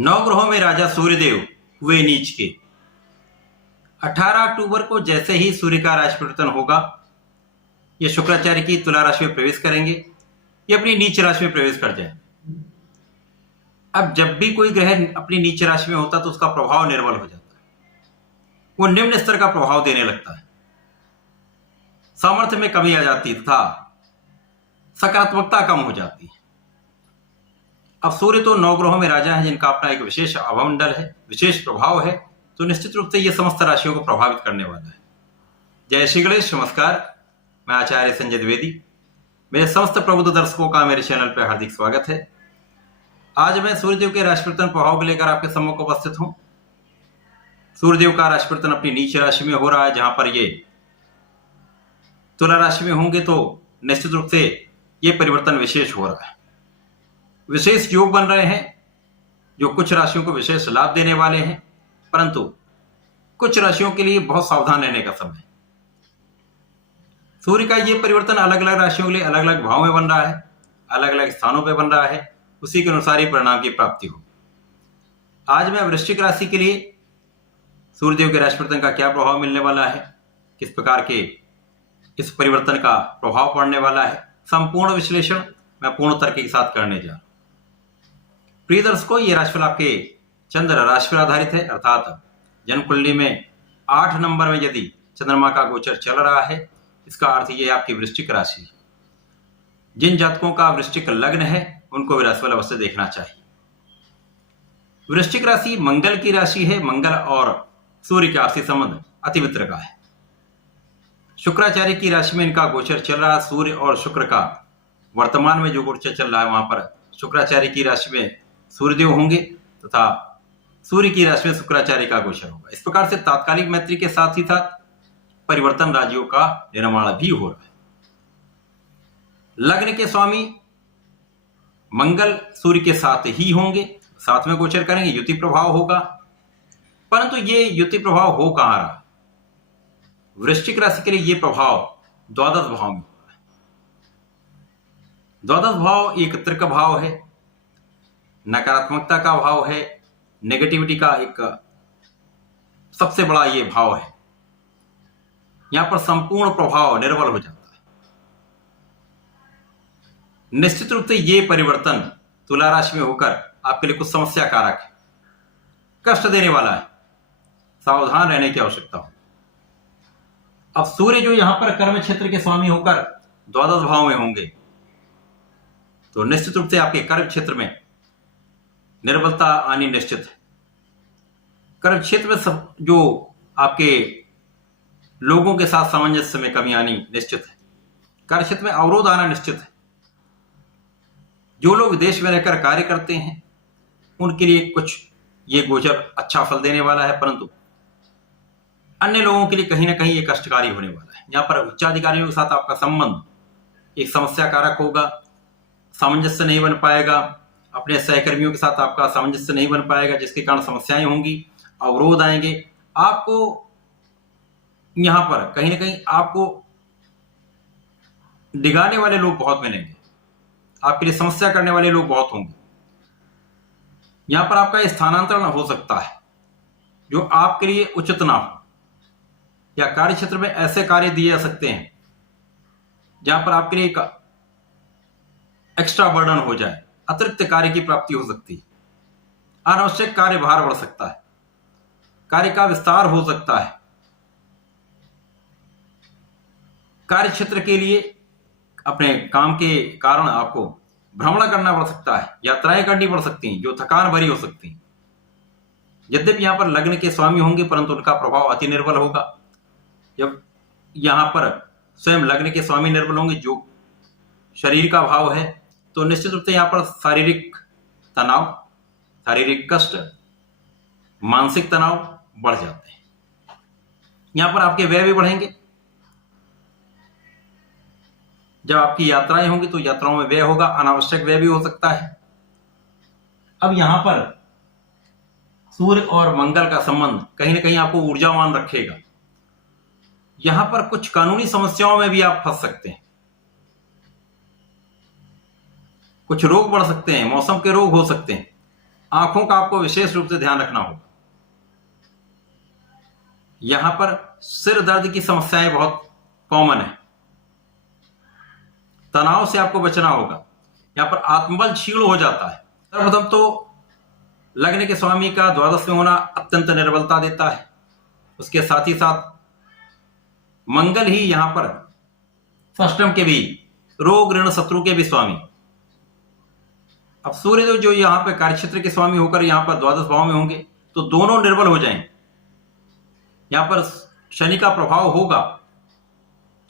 नवग्रहों में राजा सूर्यदेव हुए नीच के। 18 अक्टूबर को जैसे ही सूर्य का राशि परिवर्तन होगा, ये शुक्राचार्य की तुला राशि में प्रवेश करेंगे, ये अपनी नीच राशि में प्रवेश कर जाए। अब जब भी कोई ग्रह अपनी नीच राशि में होता तो उसका प्रभाव निर्बल हो जाता है, वो निम्न स्तर का प्रभाव देने लगता है, सामर्थ्य में कमी आ जाती तथा सकारात्मकता कम हो जाती है। अब सूर्य तो नवग्रहों में राजा है, जिनका अपना एक विशेष अवमंडल है, विशेष प्रभाव है, तो निश्चित रूप से यह समस्त राशियों को प्रभावित करने वाला है। जय श्री गणेश, नमस्कार। मैं आचार्य संजय द्विवेदी, मेरे समस्त प्रबुद्ध दर्शकों का मेरे चैनल पर हार्दिक स्वागत है। आज मैं सूर्यदेव के राशि परिवर्तन प्रभाव को लेकर आपके सम्मुख उपस्थित हूं। सूर्यदेव का राशि परिवर्तन अपनी नीच राशि में हो रहा है, जहां पर ये तुला राशि में होंगे तो निश्चित रूप से ये परिवर्तन विशेष हो रहा है। विशेष योग बन रहे हैं जो कुछ राशियों को विशेष लाभ देने वाले हैं, परंतु कुछ राशियों के लिए बहुत सावधान रहने का समय है। सूर्य का ये परिवर्तन अलग अलग राशियों के लिए अलग अलग भाव में बन रहा है, अलग अलग स्थानों पर बन रहा है, उसी के अनुसार ही परिणाम की प्राप्ति हो। आज मैं वृश्चिक राशि के लिए सूर्यदेव के राशि परिवर्तन का क्या प्रभाव मिलने वाला है, किस प्रकार के इस परिवर्तन का प्रभाव पड़ने वाला है, संपूर्ण विश्लेषण मैं पूर्ण तर्क के साथ करने जा रहा हूं। प्रिय दर्शकों, ये राशिफल आपके चंद्र राशि पर आधारित है, अर्थात जन्म कुंडली में 8 नंबर में यदि चंद्रमा का गोचर चल रहा है, इसका अर्थ ये आपकी वृश्चिक राशि है। जिन जातकों का वृश्चिक लग्न है उनको भी राशिफल अवश्य देखना चाहिए। वृश्चिक राशि मंगल की राशि है। मंगल और सूर्य के आपसी संबंध अति मित्र का है। शुक्राचार्य की राशि में इनका गोचर चल रहा है। सूर्य और शुक्र का वर्तमान में जो गोचर चल रहा है, वहां पर शुक्राचार्य की राशि में सूर्यदेव होंगे तथा सूर्य की राशि में शुक्राचार्य का गोचर होगा। इस प्रकार से तात्कालिक मैत्री के साथ ही साथ परिवर्तन राज्यों का निर्माण भी हो रहा है। लग्न के स्वामी मंगल सूर्य के साथ ही होंगे, साथ में गोचर करेंगे, युति प्रभाव होगा। परंतु ये युति प्रभाव हो कहां रहा? वृश्चिक राशि के लिए ये प्रभाव द्वादश भाव में होगा। द्वादश भाव एक तर्क भाव है, नकारात्मकता का भाव है, नेगेटिविटी का एक सबसे बड़ा ये भाव है। यहां पर संपूर्ण प्रभाव निर्बल हो जाता है। निश्चित रूप से ये परिवर्तन तुला राशि में होकर आपके लिए कुछ समस्या कारक है, कष्ट देने वाला है, सावधान रहने की आवश्यकता हो। अब सूर्य जो यहां पर कर्म क्षेत्र के स्वामी होकर द्वादश भाव में होंगे, तो निश्चित रूप से आपके कर्म क्षेत्र में निर्बलता आनी निश्चित है। कर्म क्षेत्र में सब जो आपके लोगों के साथ सामंजस्य में कमी आनी निश्चित है। कार्य क्षेत्र में अवरोध आना निश्चित है। जो लोग विदेश में रहकर कार्य करते हैं उनके लिए कुछ ये गोचर अच्छा फल देने वाला है, परंतु अन्य लोगों के लिए कहीं ना कहीं ये कष्टकारी होने वाला है। यहाँ पर उच्चाधिकारियों के साथ आपका संबंध एक समस्या कारक होगा, सामंजस्य नहीं बन पाएगा। अपने सहकर्मियों के साथ आपका सामंजस्य नहीं बन पाएगा, जिसके कारण समस्याएं होंगी, अवरोध आएंगे। आपको यहां पर कहीं ना कहीं आपको डिगाने वाले लोग बहुत मिलेंगे, आपके लिए समस्या करने वाले लोग बहुत होंगे। यहां पर आपका स्थानांतरण हो सकता है जो आपके लिए उचित ना हो, या कार्य क्षेत्र में ऐसे कार्य दिए जा सकते हैं जहां पर आपके लिए एक एक्स्ट्रा बर्डन हो जाए, अतिरिक्त कार्य की प्राप्ति हो सकती है, अनावश्यक कार्य भार बढ़ सकता है, कार्य का विस्तार हो सकता है। कार्य क्षेत्र के लिए अपने काम के कारण आपको भ्रमण करना पड़ सकता है, यात्राएं करनी पड़ सकती हैं जो थकान भरी हो सकती हैं। यद्यपि यहां पर लग्न के स्वामी होंगे, परंतु उनका प्रभाव अति निर्बल होगा। जब यहां पर स्वयं लग्न के स्वामी निर्बल होंगे, जो शरीर का भाव है, तो निश्चित रूप से यहां पर शारीरिक तनाव, शारीरिक कष्ट, मानसिक तनाव बढ़ जाते हैं। यहां पर आपके व्यय भी बढ़ेंगे। जब आपकी यात्राएं होंगी तो यात्राओं में व्यय होगा, अनावश्यक व्यय भी हो सकता है। अब यहां पर सूर्य और मंगल का संबंध कहीं ना कहीं आपको ऊर्जावान रखेगा। यहां पर कुछ कानूनी समस्याओं में भी आप फंस सकते हैं, कुछ रोग बढ़ सकते हैं, मौसम के रोग हो सकते हैं, आंखों का आपको विशेष रूप से ध्यान रखना होगा। यहां पर सिर दर्द की समस्याएं बहुत कॉमन है। तनाव से आपको बचना होगा। यहां पर आत्मबल क्षीण हो जाता है। सर्वप्रथम तो लग्न के स्वामी का द्वादश में होना अत्यंत निर्बलता देता है। उसके साथ ही साथ मंगल ही यहां पर षष्टम के भी, रोग ऋण शत्रु के भी स्वामी। अब सूर्यदेव जो यहां पर कार्यक्षेत्र के स्वामी होकर यहां पर द्वादश भाव में होंगे तो दोनों निर्बल हो जाएंगे। यहां पर शनि का प्रभाव होगा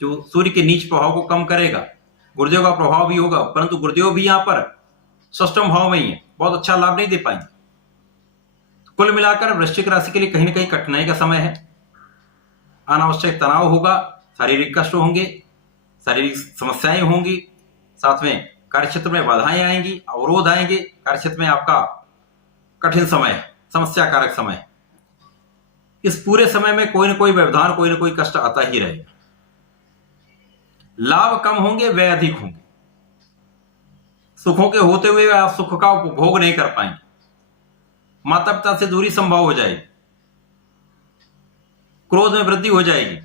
जो सूर्य के नीच प्रभाव को कम करेगा। गुरुदेव का प्रभाव भी होगा, परंतु गुरुदेव भी यहां पर षष्टम भाव में ही है, बहुत अच्छा लाभ नहीं दे पाएंगे। कुल मिलाकर वृश्चिक राशि के लिए कहीं ना कहीं कठिनाई का समय है। अनावश्यक तनाव होगा, शारीरिक कष्ट होंगे, शारीरिक समस्याएं होंगी, साथ में कार्यक्षेत्र में बाधाएं आएंगी, अवरोध आएंगे। कार्यक्षेत्र में आपका कठिन समय है, समस्या कारक समय है। इस पूरे समय में कोई ना कोई व्यवधान, कोई ना कोई कष्ट आता ही रहेगा। लाभ कम होंगे, व्यय अधिक होंगे। सुखों के होते हुए आप सुख का उपभोग नहीं कर पाएंगे। माता पिता से दूरी संभव हो जाएगी। क्रोध में वृद्धि हो जाएगी।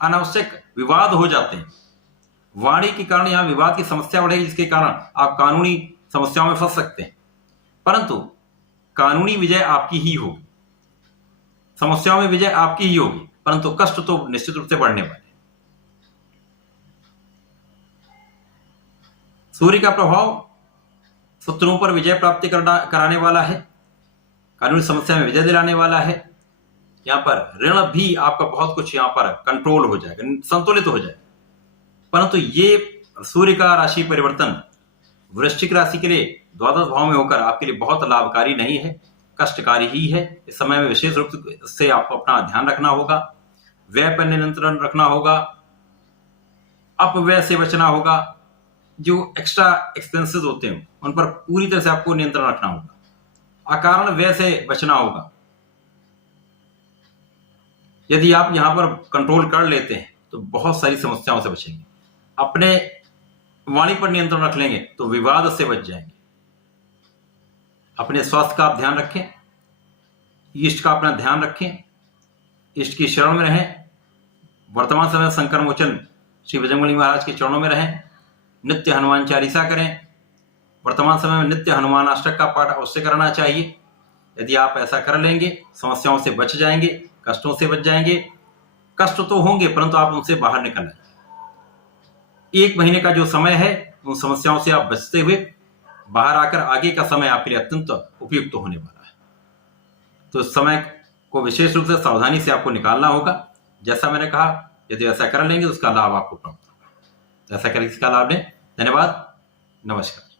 अनावश्यक विवाद हो जाते हैं। वाणी के कारण यहां विवाद की समस्या बढ़ेगी, जिसके कारण आप कानूनी समस्याओं में फंस सकते हैं। परंतु कानूनी विजय आपकी ही होगी, समस्याओं में विजय आपकी ही होगी, परंतु कष्ट तो निश्चित रूप से बढ़ने वाले। सूर्य का प्रभाव शत्रुओं पर विजय प्राप्ति कराने वाला है, कानूनी समस्या में विजय दिलाने वाला है। यहां पर ऋण भी आपका बहुत कुछ यहां पर कंट्रोल हो जाएगा, संतुलित हो जाएगा। परंतु ये सूर्य का राशि परिवर्तन वृश्चिक राशि के लिए द्वादश भाव में होकर आपके लिए बहुत लाभकारी नहीं है, कष्टकारी ही है। इस समय में विशेष रूप से आपको अपना ध्यान रखना होगा, व्यय पर नियंत्रण रखना होगा, अपव्यय से बचना होगा। जो एक्स्ट्रा एक्सपेंसेस होते हैं उन पर पूरी तरह से आपको नियंत्रण रखना होगा। अकारण व्यय से बचना होगा। यदि आप यहां पर कंट्रोल कर लेते हैं तो बहुत सारी समस्याओं से बचेंगे। अपने वाणी पर नियंत्रण रख लेंगे तो विवाद से बच जाएंगे। अपने स्वास्थ्य का आप ध्यान रखें, इष्ट का अपना ध्यान रखें, इष्ट की शरण में रहें। वर्तमान समय संकर मोचन श्री बजरंगबली महाराज के चरणों में रहें। नित्य हनुमान चालीसा करें। वर्तमान समय में नित्य हनुमान अष्टक का पाठ अवश्य करना चाहिए। यदि आप ऐसा कर लेंगे समस्याओं से बच जाएंगे, कष्टों से बच जाएंगे। कष्ट तो होंगे परंतु आप उनसे बाहर निकल आएंगे। 1 महीने का जो समय है उन समस्याओं से आप बचते हुए बाहर आकर आगे का समय आपके लिए अत्यंत उपयुक्त होने वाला है। तो इस समय को विशेष रूप से सावधानी से आपको निकालना होगा। जैसा मैंने कहा, यदि ऐसा कर लेंगे तो उसका लाभ आपको प्राप्त होगा। ऐसा करें, इसका लाभ लें। धन्यवाद, नमस्कार।